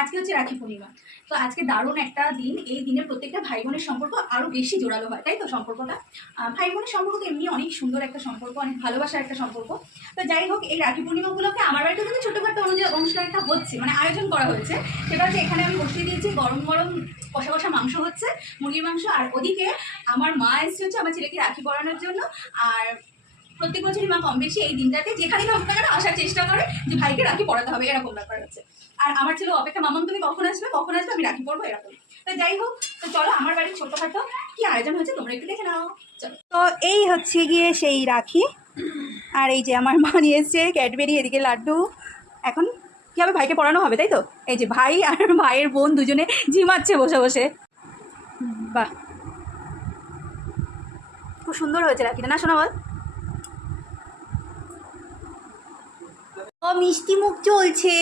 আজকে হচ্ছে রাখি পূর্ণিমা। তো আজকে দারুণ একটা দিন। এই দিনে প্রত্যেকটা ভাই বোনের সম্পর্ক আরো বেশি জোরালো হয়, তাই তো? সম্পর্কটা ভাই বোনের সম্পর্ক তো এমনি অনেক সুন্দর একটা সম্পর্ক, অনেক ভালোবাসার একটা সম্পর্ক। তো যাই হোক, এই রাখি পূর্ণিমা উপলক্ষে আমার বাড়িতে কিন্তু ছোটখাটো অনুষ্ঠান একটা হচ্ছে, মানে আয়োজন করা হয়েছে। সেটা হচ্ছে এখানে আমি বসিয়ে দিয়েছি গরম গরম কষা কষা মাংস হচ্ছে, মুরগির মাংস। আর ওদিকে আমার মা এসেছে হচ্ছে আমার ছেলেকে রাখি পরানোর জন্য। আর প্রত্যেক বছরই মা কম বেশি এই দিনটাতে যেখানেই হোক না কেন আসার চেষ্টা করে যে ভাইকে রাখি পরাতে হবে, এরকম ব্যাপার হচ্ছে। আর আমার ছেলে অপেক্ষা, মামন তুমি কখন আসবে আমি রাখি পরবো, এরকম। তো যাই হোক, তো চলো আমার বাড়ির ছোটখাটো কি আয়োজন হয়েছে তোমরা একটু দেখে নাও। চলো। তো এই হচ্ছে গিয়ে সেই রাখি। আর এই যে আমার মা নিয়ে এসছে ক্যাডবেরি, এদিকে লাড্ডু। এখন কি হবে, ভাইকে পড়ানো হবে, তাই তো? এই যে ভাই আর ভাইয়ের বোন দুজনে ঝিমাচ্ছে বসে বসে। বাহ, খুব সুন্দর হয়েছে রাখিটা, না শোনা বল? ও মিষ্টি মুখ চলছে।